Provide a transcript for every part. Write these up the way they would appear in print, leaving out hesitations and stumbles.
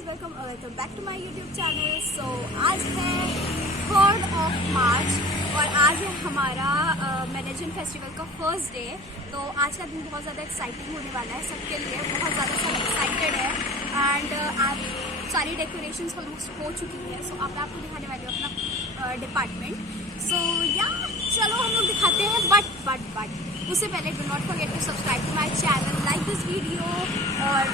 Welcome back to my YouTube channel. So आज है 3rd of March और आज है हमारा मैनेजमेंट फेस्टिवल का फर्स्ट डे। तो आज का दिन बहुत ज़्यादा एक्साइटिंग होने वाला है सबके लिए, बहुत ज़्यादा सब एक्साइटेड है। एंड आप सारी डेकोरेशंस ऑलमोस्ट हो चुकी है। सो अब मैं आपको दिखाने वाली हूँ अपना डिपार्टमेंट। सो या चलो हम लोग दिखाते हैं। बट उससे पहले do not forget to subscribe to my channel, like this video और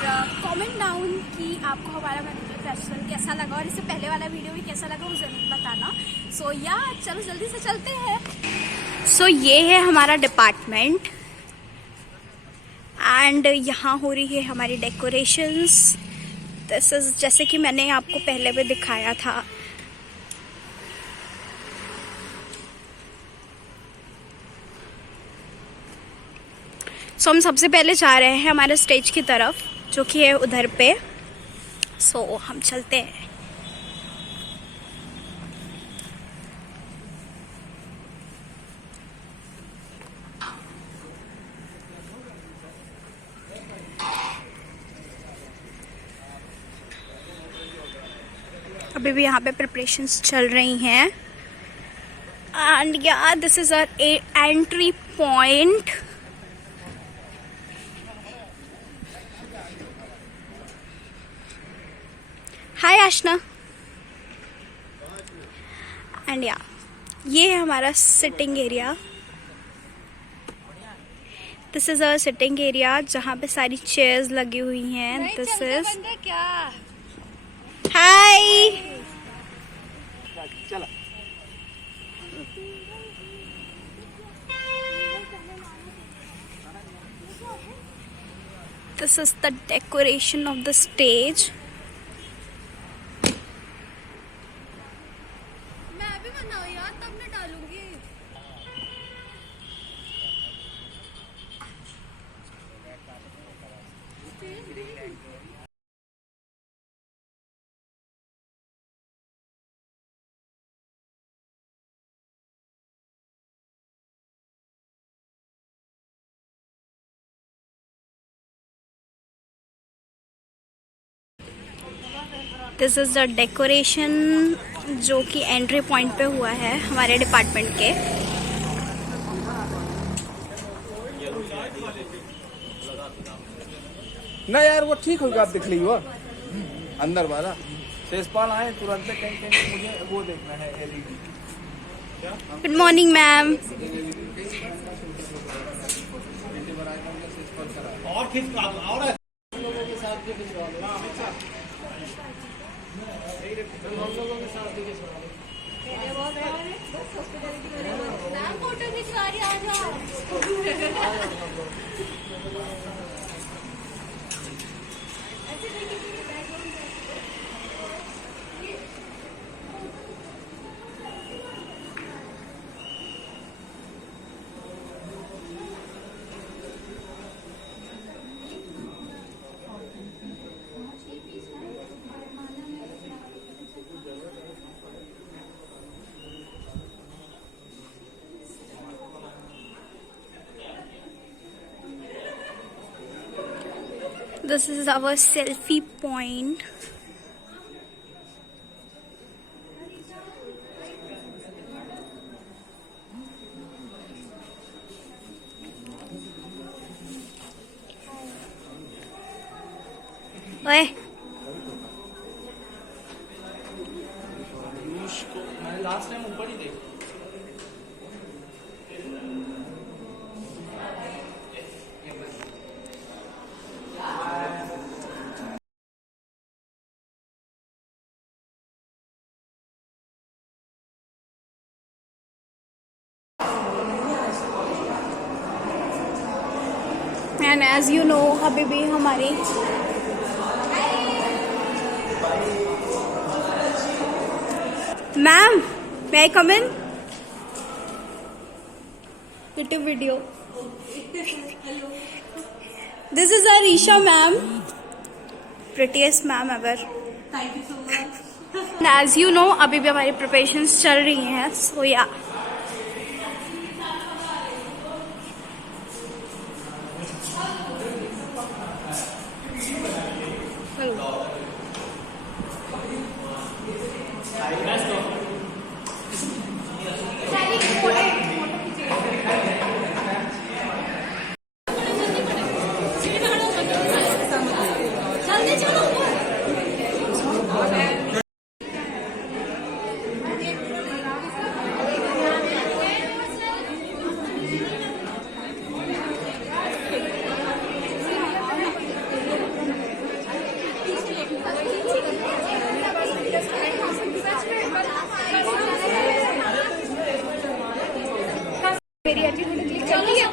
कमेंट डाउन कि आपको हमारा मैनेजमेंट फेस्टिवल कैसा लगा और इससे पहले वाला वीडियो भी कैसा लगा वो ज़रूर बताना। सो या चलो जल्दी से चलते हैं। सो ये है हमारा डिपार्टमेंट एंड यहाँ हो रही है हमारी डेकोरेशंस। दिस इज जैसे कि मैंने आपको पहले भी दिखाया था। सो हम सबसे पहले जा रहे हैं हमारे स्टेज की तरफ जो कि है उधर पे। सो हम चलते हैं। अभी भी यहाँ पे प्रिपरेशंस चल रही हैं and yeah this is our entry point. Hi Aashna. And yeah ये है हमारा sitting area. This is our sitting area जहाँ पे सारी चेयर्स लगी हुई हैं। This is hi. This is the decoration of the stage. This is the decoration जो कि एंट्री पॉइंट पे हुआ है हमारे डिपार्टमेंट के। ना यार वो ठीक होगा, आप देख लीजिए वो अंदर वाला शेषपाल आए तुरंत कहीं मुझे वो देखना है एलईडी। Good morning ma'am. और खींच और फोटो खिंचवा रही आ जाओ। This is our selfie point. ओए मैंने लास्ट टाइम ऊपर ही देखा। एंड एज यू नो अभी भी हमारी ma'am may I come in? YouTube video. This is Arisha ma'am, prettiest ma'am ever. Thank you so much. And as you know अभी भी हमारी preparations चल रही हैं. So yeah. जल्दी चलो। मेरी अच्छी फोटो क्लिक कर ली है।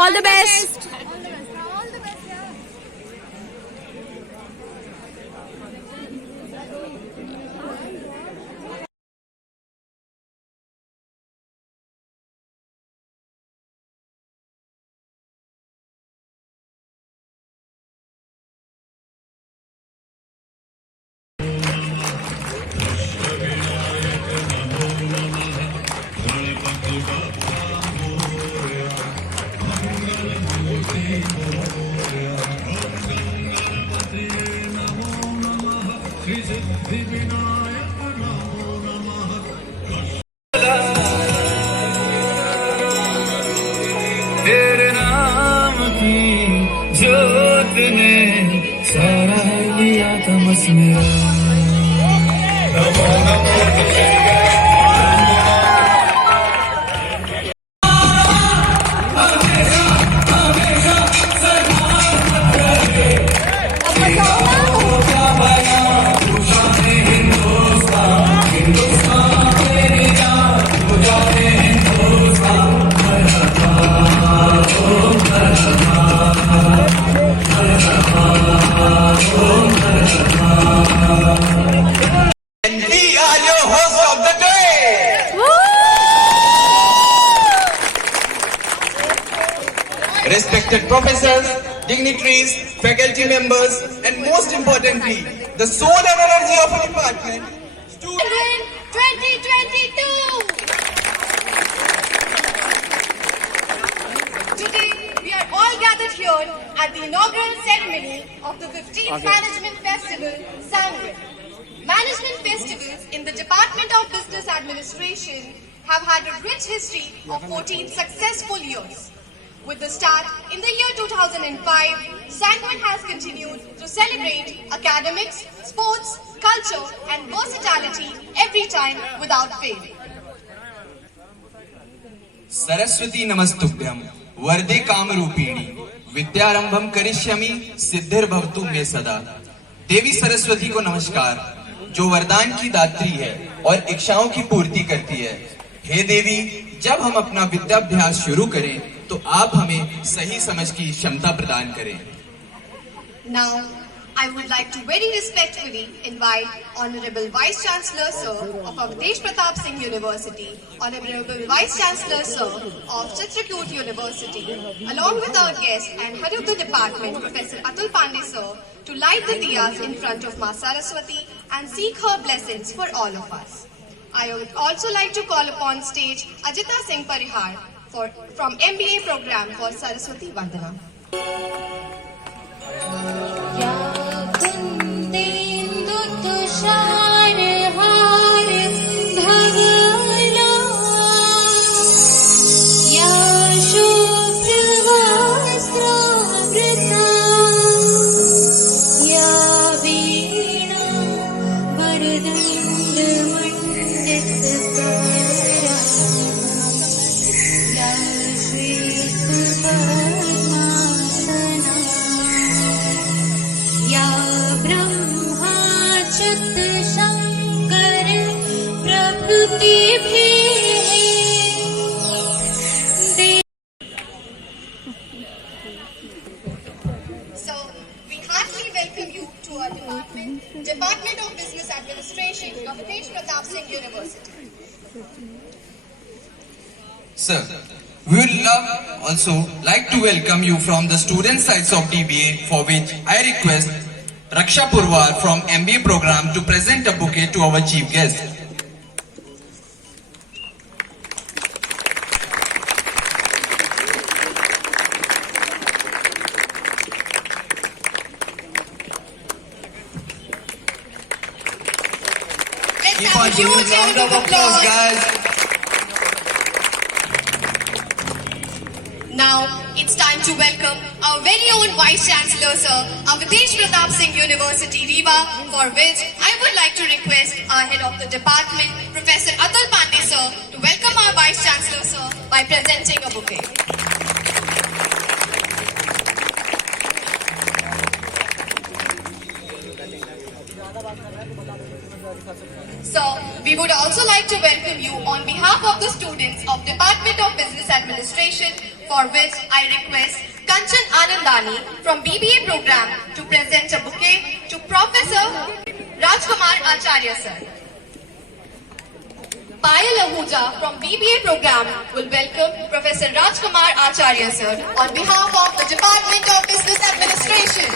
All the best. तेरे नाम की जोत ने सारा लिया तमस मेरा। And we are your hosts of the day. Respected professors, dignitaries, faculty members, and most importantly, the soul and energy of a department. 2022! Today, we are all gathered here at the inaugural ceremony of the 15th Management Festival, Sangre. Management festivals in the Department of Business Administration have had a rich history of 14 successful years. With the start in the year 2005, Sanguine has continued to celebrate academics, sports, culture and versatility every time without fail. Saraswati Namastubhyam, Varde Kamarupini, Vidyarambham Karishyami, Siddhir Bhavtu Me Sada. देवी सरस्वती को नमस्कार, जो वरदान की दात्री है और इच्छाओं की पूर्ति करती है। हे देवी, जब हम अपना विद्याभ्यास शुरू करें तो आप हमें सही समझ की क्षमता प्रदान करें। Now, I would like to very respectfully invite Honorable Vice Chancellor Sir of Avdesh Pratap Singh University, Honorable Vice Chancellor Sir of Chitrakoot University, along with our guest and head of the department, Professor Atul Pandey Sir, to light the diyas in front of Ma Saraswati and seek her blessings for all of us. I would also like to call upon stage Ajita Singh Parihar from MBA program for Saraswati Vandana. So, we heartily welcome you to our Department of Business Administration of Avdesh Pratap Singh University. Sir, we would also like to welcome you from the student sides of DBA, for which I request Raksha Purwar from MBA program to present a bouquet to our chief guest. Keep on giving a round of applause, guys. Now, it's time to welcome our very own Vice Chancellor Sir of Avdesh Pratap Singh University, Rewa, for which I would like to request our head of the department, Professor Atul Pandey Sir, to welcome our Vice Chancellor Sir by presenting a bouquet. So, we would also like to welcome you on behalf of the students of Department of Business Administration, for which I request Kanchan Anandani from BBA program to present a bouquet to Professor Rajkumar Acharya Sir. Payal Ahuja from BBA program will welcome Professor Rajkumar Acharya Sir on behalf of the Department of Business Administration.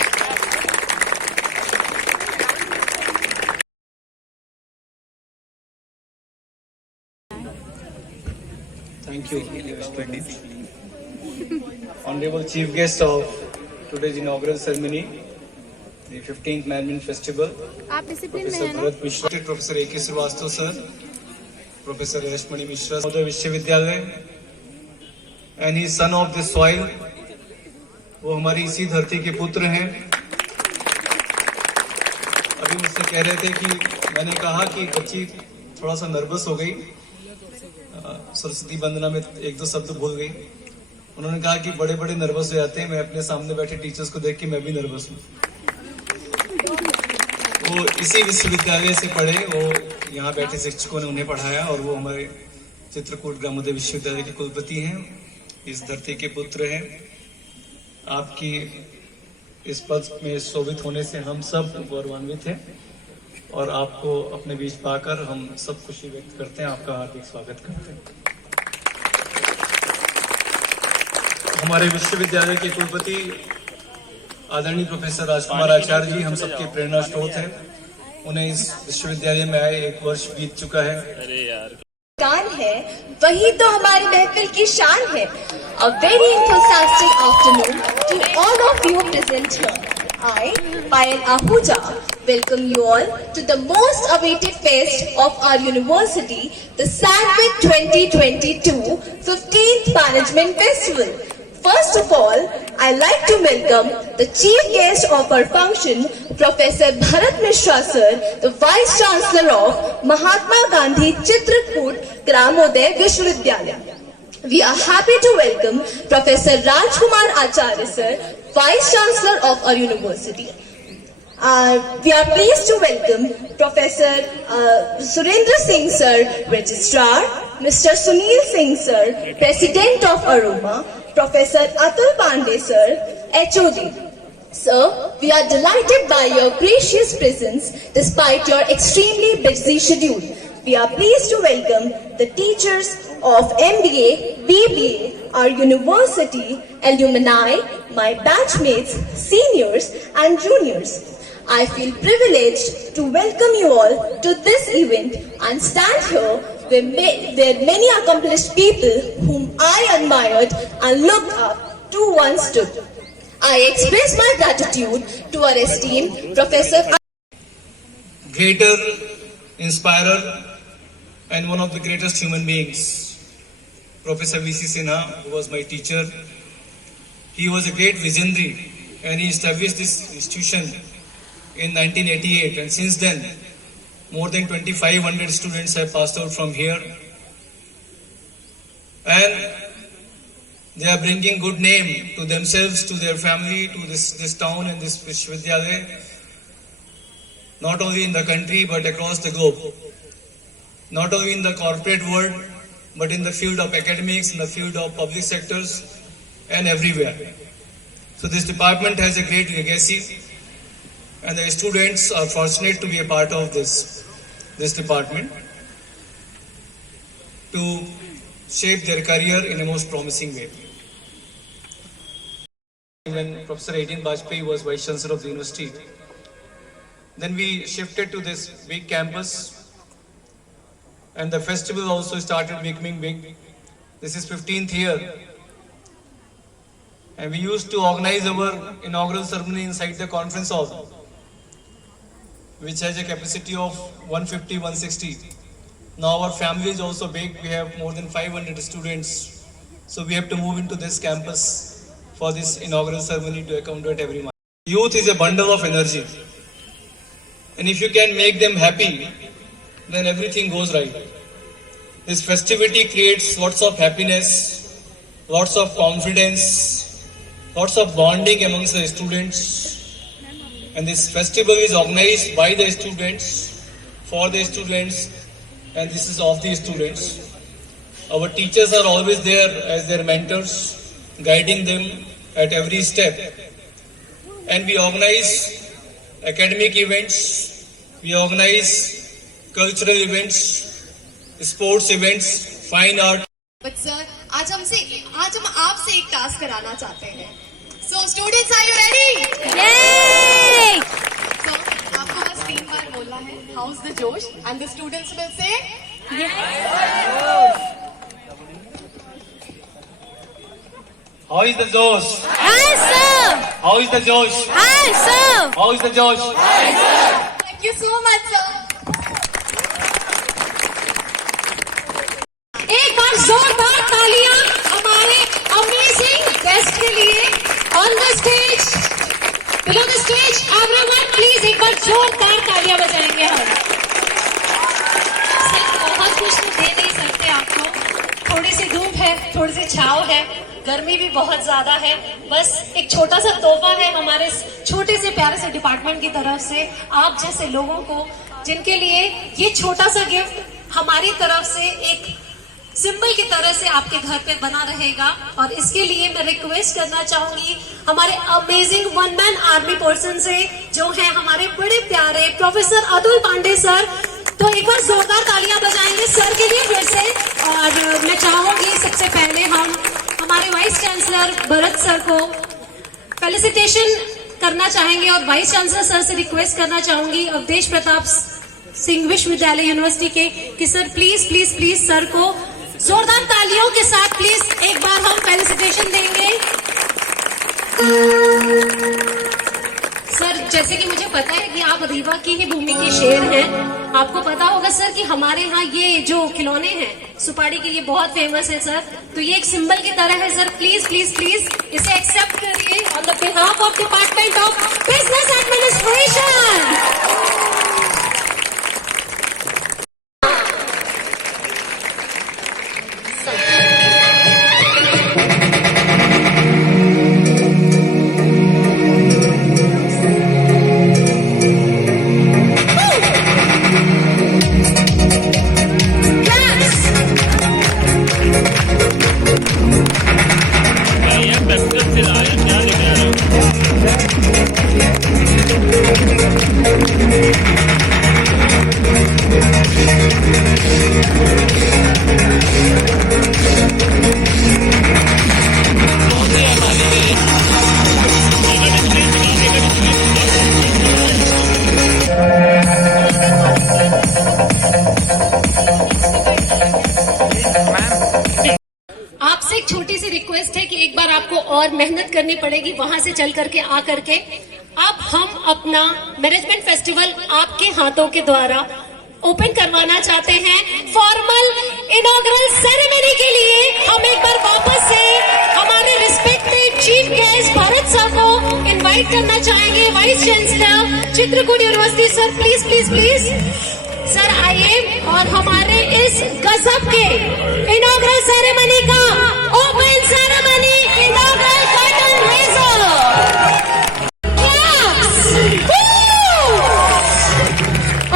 Thank you, Honorable Chief Guest of today's inaugural ceremony, the 15th Management Festival. आप डिसिप्लिन में Professor है ना? Bharat Mishra, Professor A.K. Srivastava sir, Professor Rashmani Mishra, Navodaya Vishwavidyalaya, and he is son of this soil. वो हमारी इसी धरती के पुत्र हैं. अभी मुझसे कह रहे थे कि मैंने कहा कि बच्ची थोड़ा सा नर्वस हो गई, सरस्वती वंदना में एक दो शब्द भूल गई. उन्होंने कहा कि बड़े बड़े नर्वस हो जाते हैं. मैं अपने सामने बैठे टीचर्स को देख के मैं भी नर्वस हूँ. वो इसी विश्वविद्यालय से पढ़े, वो यहाँ बैठे शिक्षकों ने उन्हें पढ़ाया और वो हमारे चित्रकूट ग्रामोदय विश्वविद्यालय के कुलपति हैं, इस धरती के पुत्र हैं. आपकी इस पद में शोभित होने से हम सब गौरवान्वित हैं और आपको अपने बीच पाकर हम सब खुशी व्यक्त करते हैं. आपका हार्दिक स्वागत करते हैं. हमारे विश्वविद्यालय के कुलपति आदरणीय प्रोफेसर राजकुमार आचार्य जी हम सबके प्रेरणा स्रोत हैं. उन्हें इस विश्वविद्यालय में आए 1 वर्ष बीत चुका है. कान है वही तो हमारी महफिल की शान है. A very enthusiastic afternoon to all of you present here. I, Payal Ahuja, welcome you all to the most awaited fest of our university, the Sandvik 2022 15th Management Festival. First of all, I'd like to welcome the chief guest of our function, Professor Bharat Mishra sir, the Vice Chancellor of Mahatma Gandhi Chitrakoot Gramodaya Vishwavidyalaya. We are happy to welcome Professor Rajkumar Acharya sir, Vice Chancellor of our university. We are pleased to welcome Professor Surendra Singh sir, Registrar, Mr. Sunil Singh sir, President of Aroma, Professor Atul Pandey sir, HOD. Sir, we are delighted by your gracious presence despite your extremely busy schedule. We are pleased to welcome the teachers of MBA, BBA, our university, alumni, my batchmates, seniors and juniors. I feel privileged to welcome you all to this event and stand here where many accomplished people whom I admired and looked up to once stood. I express my gratitude to our esteemed Professor Greater inspirer and one of the greatest human beings, Professor V.C. Sinha, who was my teacher. He was a great visionary and he established this institution in 1988, and since then more than 2,500 students have passed out from here and they are bringing good name to themselves, to their family, to this town and this Vishwavidyalaya, not only in the country but across the globe. Not only in the corporate world, but in the field of academics, in the field of public sectors, and everywhere. So this department has a great legacy, and the students are fortunate to be a part of this department to shape their career in a most promising way. When Professor Aiden Bajpayee was Vice Chancellor of the university, then we shifted to this big campus. And the festival also started becoming big. This is 15th year. And we used to organize our inaugural ceremony inside the conference hall, which has a capacity of 150, 160. Now our family is also big. We have more than 500 students. So we have to move into this campus for this inaugural ceremony to accommodate everyone. Youth is a bundle of energy. And if you can make them happy, then everything goes right. This festivity creates lots of happiness, lots of confidence, lots of bonding amongst the students. And this festival is organized by the students, for the students, and this is of the students. Our teachers are always there as their mentors, guiding them at every step. And we organize academic events, we organize cultural events, sports events, fine art. But sir, आज हम आपसे एक टास्क कराना चाहते हैं. So students, are you ready? Yay! So आपको बस 3 बार बोलना है. How's the Josh? And the students will say. How is the Josh? Hi, sir. How is the Josh? Hi, sir. How is the Josh? Thank you so much, sir. एक बार जोरदार तालियां हमारे amazing guest के लिए on the stage, below the stage, everyone please एक बार जोरदार तालियां बजाएंगे हम। सिर्फ बहुत कुछ तो दे नहीं सकते आपको, थोड़ी सी धूप है, थोड़ी सी छाव है, गर्मी भी बहुत ज्यादा है, बस एक छोटा सा तोहफा है हमारे छोटे से प्यारे से डिपार्टमेंट की तरफ से आप जैसे लोगों को, जिनके लिए ये छोटा सा गिफ्ट हमारी तरफ से एक सिंबल की तरह से आपके घर पे बना रहेगा। और इसके लिए मैं रिक्वेस्ट करना चाहूंगी हमारे amazing one man army person से, जो है हमारे बड़े प्यारे प्रोफेसर अतुल पांडे सर। तो एक बार जोरदार तालियां बजाएंगे सर के लिए फिर से। और मैं चाहूंगी सबसे पहले हम हमारे वाइस चांसलर भरत सर को फेलिसिटेशन करना चाहेंगे और वाइस चांसलर सर से रिक्वेस्ट करना चाहूंगी अवधेश प्रताप सिंह विश्वविद्यालय यूनिवर्सिटी के कि sir please please please sir को जोरदार तालियों के साथ प्लीज एक बार हम फेलिसिटेशन देंगे। सर जैसे कि मुझे पता है कि आप रीवा की ही भूमि के शेर हैं, आपको पता होगा सर कि हमारे यहाँ ये जो खिलौने हैं सुपारी के लिए बहुत फेमस है सर, तो ये एक सिंबल की तरह है सर, प्लीज प्लीज प्लीज इसे एक्सेप्ट करिए on the behalf of department of business administration. आपसे एक छोटी सी रिक्वेस्ट है कि एक बार आपको और मेहनत करनी पड़ेगी वहां से चल करके आ करके। अब हम अपना मैनेजमेंट फेस्टिवल आपके हाथों के द्वारा ओपन करवाना चाहते हैं। फॉर्मल इनॉग्रल सेरेमनी के लिए हम एक बार वापस से हमारे रिस्पेक्टेड चीफ गेस्ट भारत सर को इनवाइट करना चाहेंगे। Vice chancellor Chitrakoot university sir please please please sir आइए और हमारे इस गजब के इनॉग्रल सेरेमनी का open ceremony inaugural curtain raiser.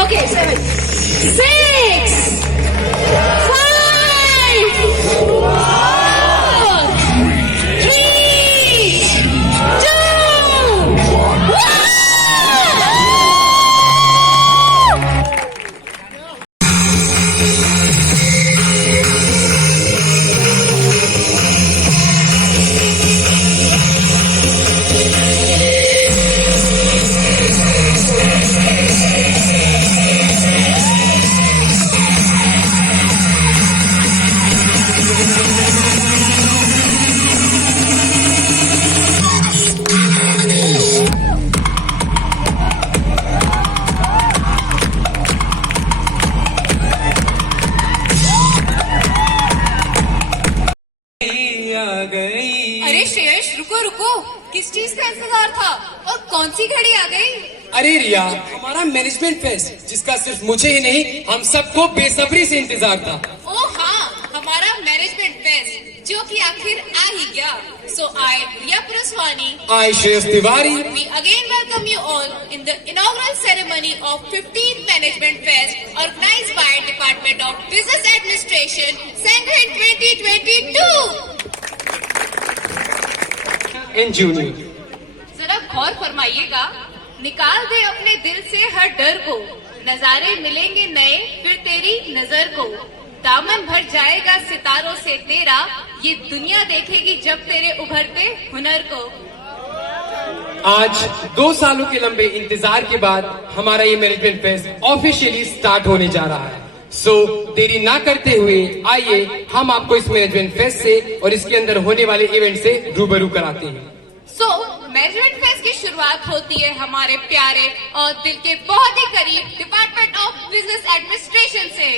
Okay 7 6 5 4 3 2 1। अरे श्रेयस रुको रुको, किस चीज का इंतजार था और कौन सी घड़ी आ गई? अरे रिया, हमारा मैनेजमेंट फेस्ट जिसका सिर्फ मुझे ही नहीं हम सबको बेसब्री से इंतजार था। ओ हाँ, हमारा मैनेजमेंट फेस्ट जो कि आखिर आ ही गया। So I, Riya Puraswani, I, Shreyas Tiwari, we again welcome you all in the inaugural ceremony of 15th Management Fest organized by Department of Business Administration, Sanghin 2022 in Junior. जरा गौर फरमाइएगा, निकाल दे अपने दिल से हर डर को, नजारे मिलेंगे नए फिर तेरी नजर को, दामन भर जाएगा सितारों से तेरा, ये दुनिया देखेगी जब तेरे उभरते हुनर को। आज 2 सालों के लंबे इंतजार के बाद हमारा ये मैनेजमेंट फेस्ट ऑफिशियली स्टार्ट होने जा रहा है। सो देरी ना करते हुए आइए हम आपको इस मैनेजमेंट फेस्ट से और इसके अंदर होने वाले इवेंट से रूबरू कराते हैं। सो मैनेजमेंट फेस्ट की शुरुआत होती है हमारे प्यारे और दिल के बहुत ही करीब डिपार्टमेंट ऑफ बिजनेस एडमिनिस्ट्रेशन से।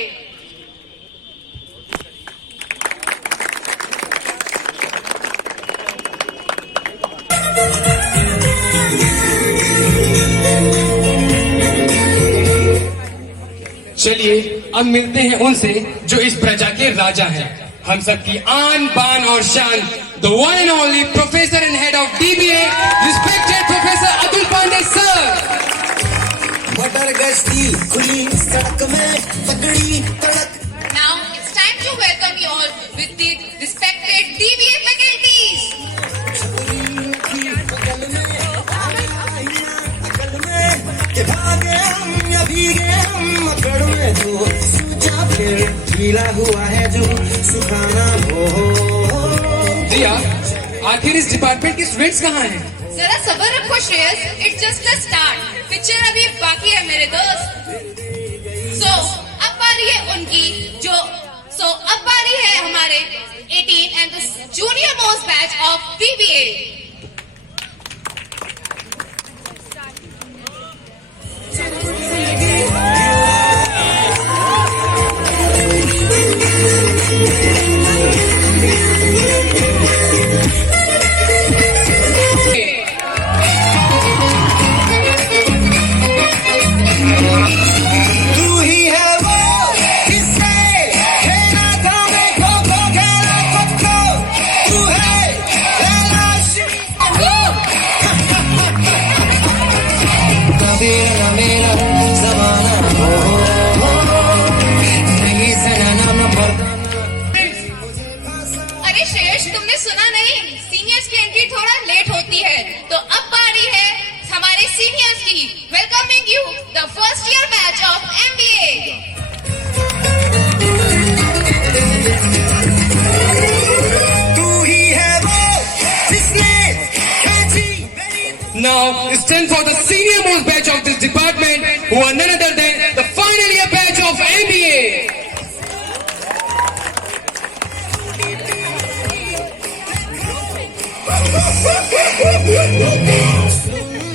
चलिए अब मिलते हैं उनसे जो इस प्रजा के राजा हैं, हम सबकी आन बान और शान, the one and only professor and head of DBA, respected professor Atul Pandey sir. बटर गश्ती खुली सड़क में तगड़ी तड़क। Now it's time to welcome you all with the respected DBA faculties. के भागे हम या भीगे हम मकड़ में जो सूझा फिर गीला हुआ है जो सुखाना हो। जिया, आखिर इस डिपार्टमेंट के स्टूडेंट्स कहाँ हैं? जरा सब्र रखो Shreyas, it's just the start, picture अभी बाकी है मेरे दोस्त। अब बारी है उनकी अब बारी है हमारे 18 and the junior most batch of DBA। अरे श्रेयस, तुमने सुना नहीं? सीनियर्स की एंट्री थोड़ा लेट होती है, तो अब बारी है हमारे सीनियर्स की। Welcoming you the first year batch of MBA। तू ही है वो जिसने खींची। Now it's time for the senior most batch of this department, who are none other than the final year batch of MBA.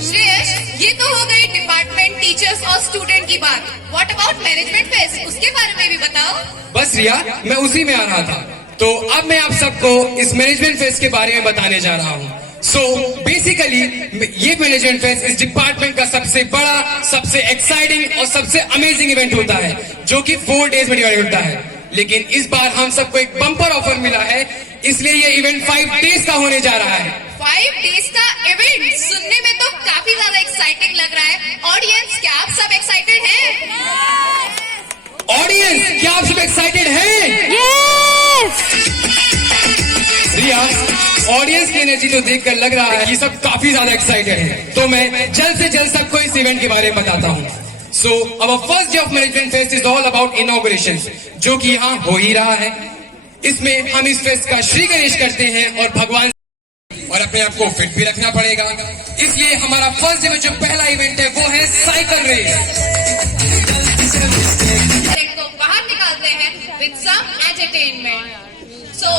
Shreyas, ये तो हो गई डिपार्टमेंट, टीचर्स और स्टूडेंट की बात। व्हाट अबाउट मैनेजमेंट फेस्ट, उसके बारे में भी बताओ। बस रिया, मैं उसी में आ रहा था। तो अब मैं आप सबको इस मैनेजमेंट फेस्ट के बारे में बताने जा रहा हूँ। सो बेसिकली ये मैनेजमेंट फेस्ट इस डिपार्टमेंट का सबसे बड़ा, सबसे एक्साइटिंग और सबसे अमेजिंग इवेंट होता है, जो कि 4 डेज में डिवाइड होता है। लेकिन इस बार हम सबको एक बम्पर ऑफर मिला है, इसलिए ये इवेंट 5 डेज का होने जा रहा है। 5 डेज का इवेंट सुनने में तो काफी ज्यादा एक्साइटिंग लग रहा है। ऑडियंस, क्या आप सब एक्साइटेड हैं? ऑडियंस, क्या आप सब एक्साइटेड हैं? रिया, ऑडियंस की एनर्जी तो देखकर लग रहा है कि सब काफी ज्यादा एक्साइटेड हैं। तो मैं जल्द से जल्द सबको इस इवेंट के बारे में बताता हूँ। So our first day of management fest is all about inauguration, जो कि यहाँ हो ही रहा है। इसमें हम इस फेस्ट का श्री गणेश करते हैं और भगवान, और अपने आप को फिट भी रखना पड़ेगा। इसलिए हमारा फर्स्ट डे में जो पहला इवेंट है वो है साइकिल रेस। को बाहर निकालते हैं with some entertainment. So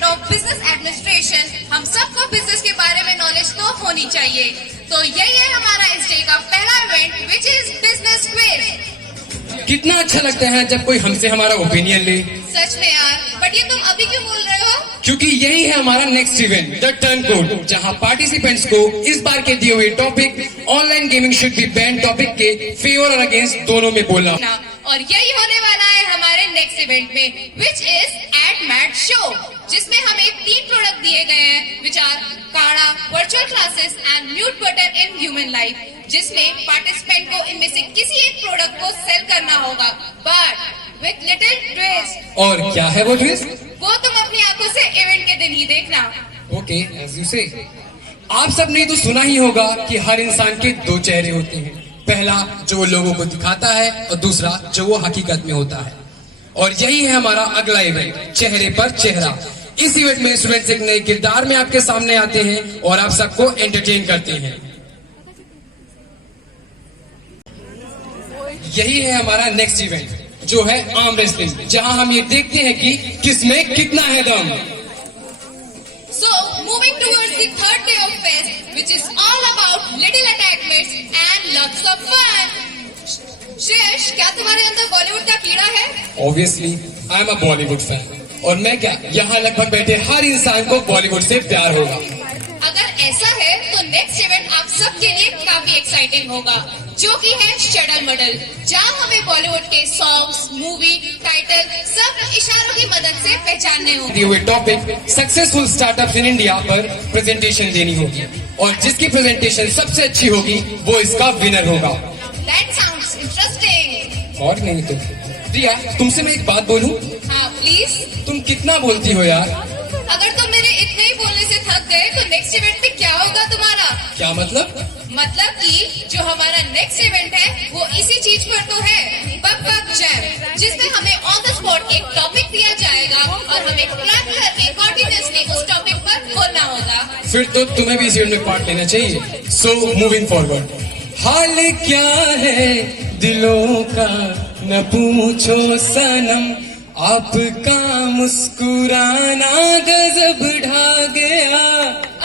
now business administration, हम सबको बिजनेस के बारे में नॉलेज तो होनी चाहिए। तो यही है हमारा इस डे का पहला event, which is business quiz. कितना अच्छा लगता है जब कोई हमसे हमारा ओपिनियन ले। सच में यार, बट ये तुम अभी क्यों बोल रहे हो? क्योंकि यही है हमारा next event, the turn code, जहां पार्टिसिपेंट्स को इस बार के दिए हुए topic online gaming should be ban topic के फेवर और अगेंस्ट दोनों में बोलना। और यही होने वाला है हमारे नेक्स्ट इवेंट में, which is ad mad show, जिसमें हमें 3 प्रोडक्ट दिए गए हैं, which are kadha, virtual classes and mute button in human life, जिसमें पार्टिसिपेंट को इनमें से किसी एक प्रोडक्ट को सेल करना होगा, बट विथ लिटिल ट्विस्ट। और क्या है वो ट्विस्ट? वो तुम अपनी आंखों से इवेंट के दिन ही देखना। ओके, एज यू से। आप सब ने तो सुना ही होगा कि हर इंसान के 2 चेहरे होते हैं, पहला जो वो लोगों को दिखाता है और दूसरा जो वो हकीकत में होता है। और यही है हमारा अगला इवेंट, चेहरे पर चेहरा। इस इवेंट में स्टूडेंट्स एक नए किरदार में आपके सामने आते हैं और आप सबको एंटरटेन करते हैं। यही है हमारा नेक्स्ट इवेंट, जो है आर्म रेसलिंग, जहां हम ये देखते हैं कि किसमें कितना है दम। So, moving towards the third day of fest, which is all about little attachments and lots of fun. Shreyas, क्या तुम्हारे अंदर बॉलीवुड का कीड़ा है? Obviously I am a Bollywood फैन, और मैं क्या, यहाँ लगभग बैठे हर इंसान को बॉलीवुड से प्यार होगा। अगर ऐसा है तो नेक्स्ट इवेंट आप सबके लिए काफी एक्साइटिंग होगा, जो कि है शटल मडल, जहां हमें बॉलीवुड के सॉन्ग्स, मूवी, टाइटल सब इशारों की मदद से पहचानने होंगे। दिए हुए topic successful startups in India पर प्रेजेंटेशन देनी होगी, और जिसकी प्रेजेंटेशन सबसे अच्छी होगी वो इसका विनर होगा। That sounds interesting. और नहीं तो प्रिया, तुमसे मैं एक बात बोलूं? हाँ प्लीज। तुम कितना बोलती हो यार। अगर तुम मेरे इतने ही बोलने से थक गए तो नेक्स्ट इवेंट में क्या होगा तुम्हारा? क्या मतलब? मतलब कि जो हमारा नेक्स्ट इवेंट है वो इसी चीज पर तो है, बक बक जैम, जिसमें हमें ऑन द स्पॉट एक टॉपिक दिया जाएगा और हमें क्लैप करके कॉन्टिन्यूअसली उस टॉपिक पर बोलना होगा। फिर तो तुम्हें भी इस इवेंट में पार्ट लेना चाहिए। सो मूविंग फॉरवर्ड, हाल क्या है दिलों का न पूछो सनम, आपका मुस्कुराना गजब ढा गया।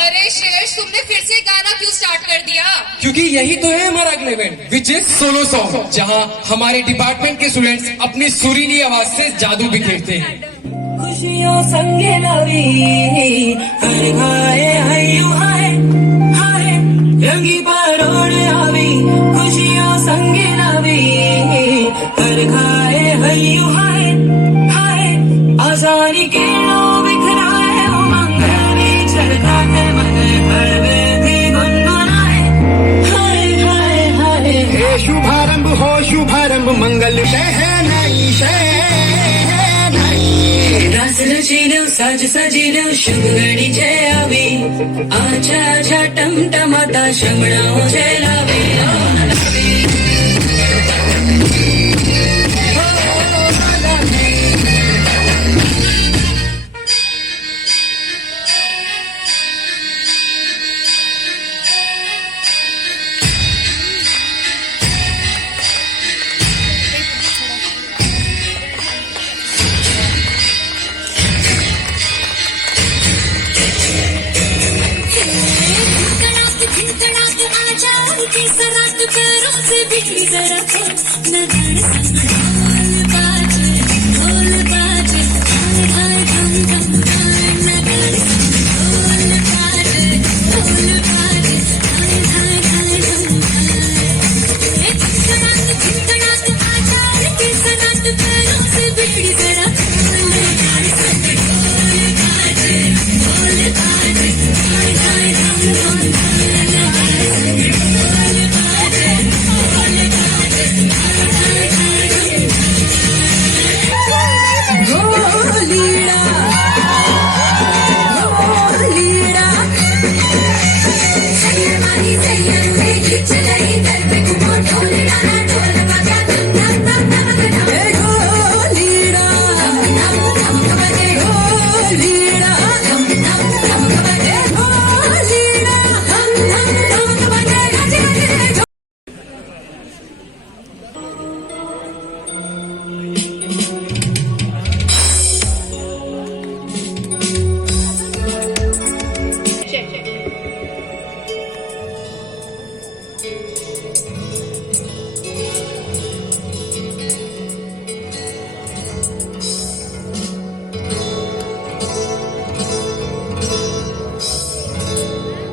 अरे श्रेयस, तुमने फिर से गाना क्यों स्टार्ट कर दिया? क्योंकि यही तो है हमारा अगला event, which is solo song, जहां हमारे डिपार्टमेंट के स्टूडेंट्स अपनी सुरीली आवाज से जादू बिखेरते हैं। खुशियों संगे लवी हर खाए हयू हाय हाय रंगी परोड़े आवी, खुशियों संगे लवी हर खाए हयू हाय हाय आजारी के लो बिखराए मंगली चलता है मन हर भी गुनगुनाए हाय हाय हाय। हे शुभारंभ हो शुभारंभ मंगल है नई शय रस रचिल सज सजिल शुभ घड़ी जय आवी, आछा आछा टमटमाता शमणाओ जय लावे।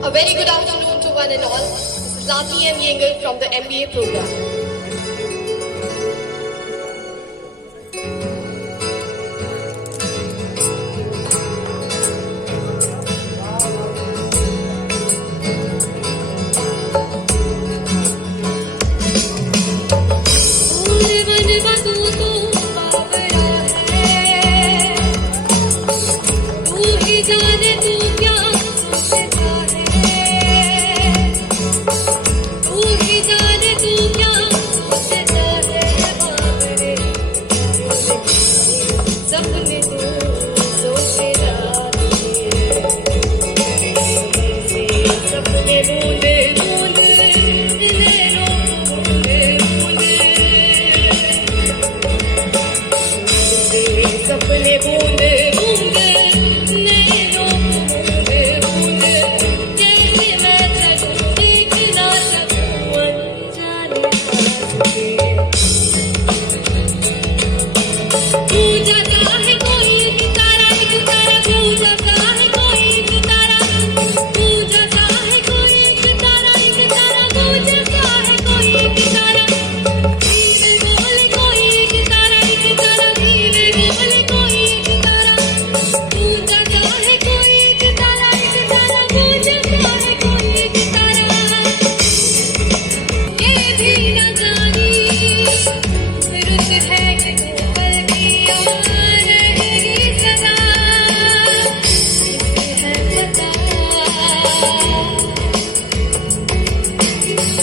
A very good afternoon to one and all. This is Lati M. Yengal from the MBA program. तू ही जाने तू क्या बूंदे बूंदे नैनों बूंदे बूंदे कैसे मैं चलूं देख ना सकूं अनजाने रास्ते तू जाता है कोई एक तारा तू जाता है कोई एक तारा तू जाता है कोई एक तारा तू जाता है कोई एक तारा धीरे बोले कोई एक तारा धीरे बोले कोई एक तारा तू जाता है कोई एक तारा तू जाता है कोई एक तारा ये भी न जानी रुत है कि पल की रहेगी सदा इसे है पता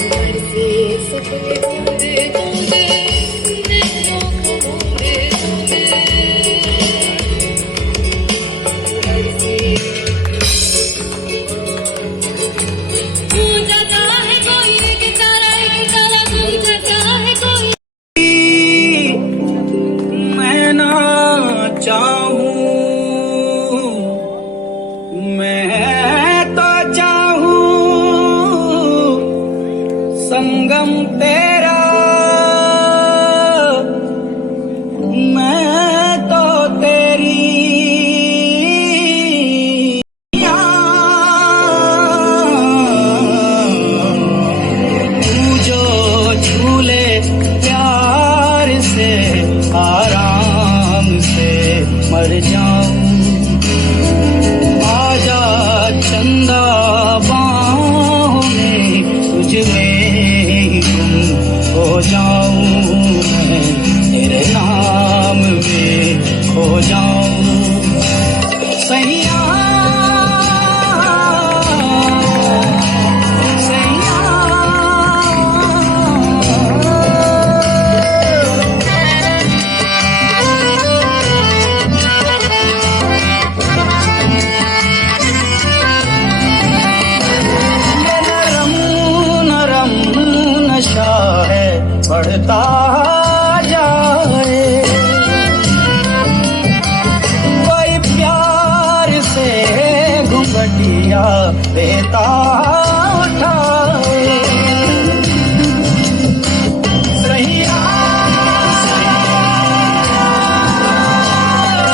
बरसे सपने बूंदे बूंदे नैनों को बूंदे बूंदे बरसे तू जाता है कोई एक तारा तू जाता है कोई मैं ना चाहूं मैं तो चाहूं संगम तेरा मैं तो तेरी तू जो झूले प्यार से आराम से मर जाऊं आजा चंदा बाहों में तुझ में ही गुम हो जाऊं मैं तेरे नाम में खो जाऊं सैया नरम नशा है बढ़ता जाए कोई प्यार से घुंघटिया देता उठाए सैया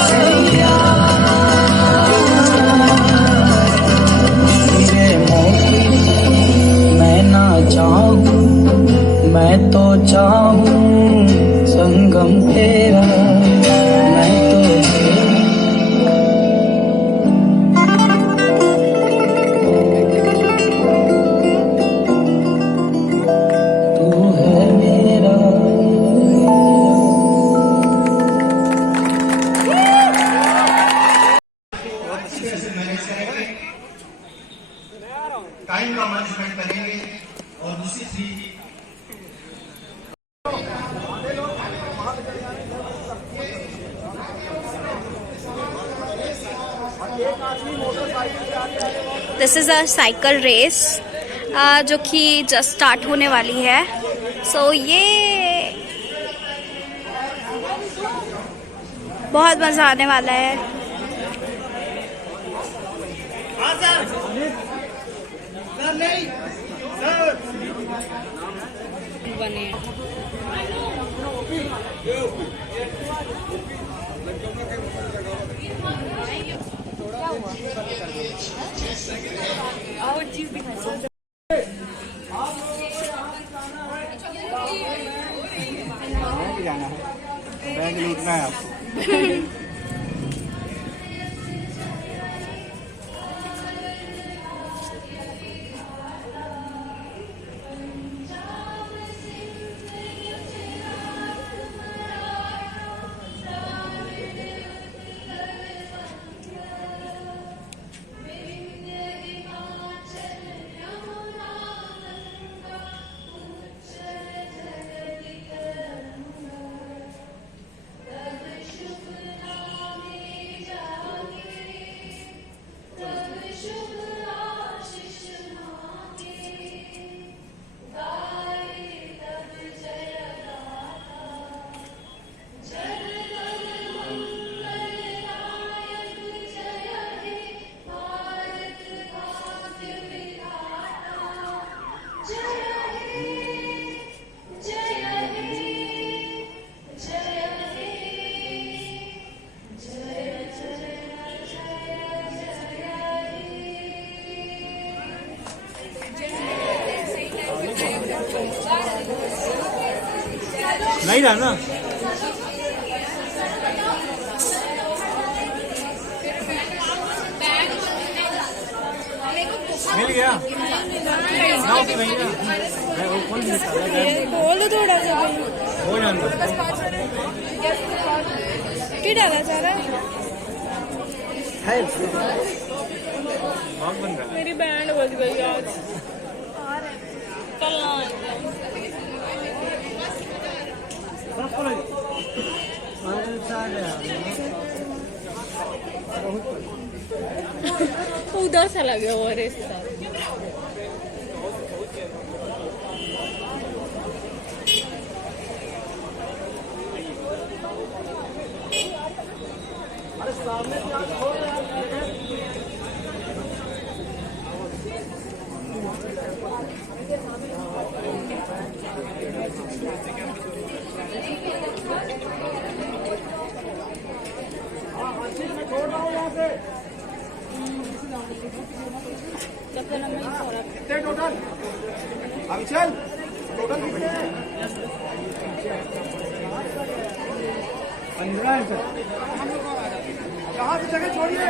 सैया मेरे मोती मैं ना चाहूं मैं तो चाहूं संगम तेरा मैं तो तू है मेरा टाइम का मैनेजमेंट करेंगे और दूसरी चीज this is a cycle race जो कि जस्ट स्टार्ट होने वाली है। सो ये बहुत मज़ा आने वाला है। बने और चीज दिखाई बैंक लूटना है आपको। नहीं रहा ना। मिल गया ना कि नहीं ना, मैं वो खोल नहीं सकता। बोल दो थोड़ा सा हो जाता क्या डाला जा रहा है। बहुत बन रहा है। मेरी बैंड बज गई आज, कल ना उधर से लगे वो रिश्ता। कितने टोटल अभी चल टोटल कितने हैं 15 है सर। कहाँ से जगह छोड़िए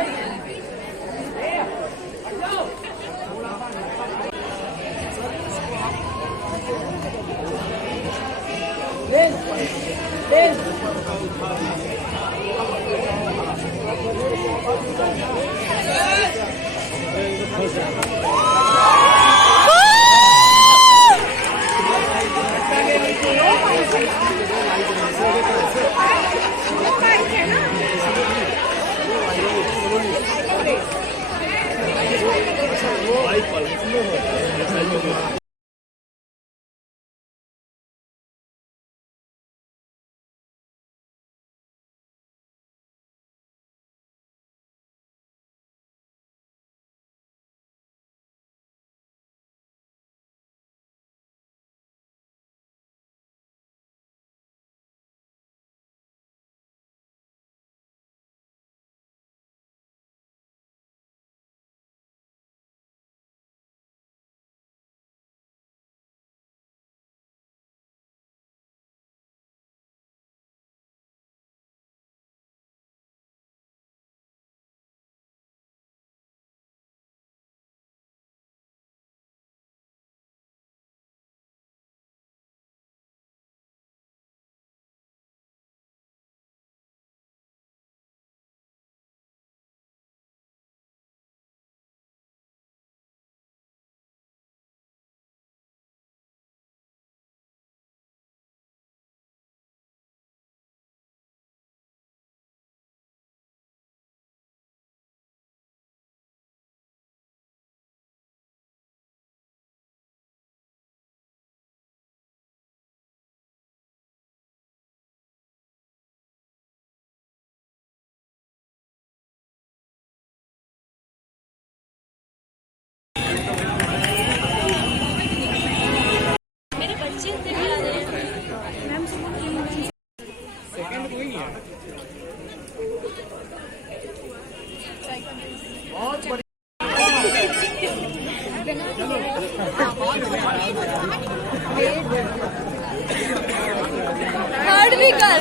थर्ड भी कर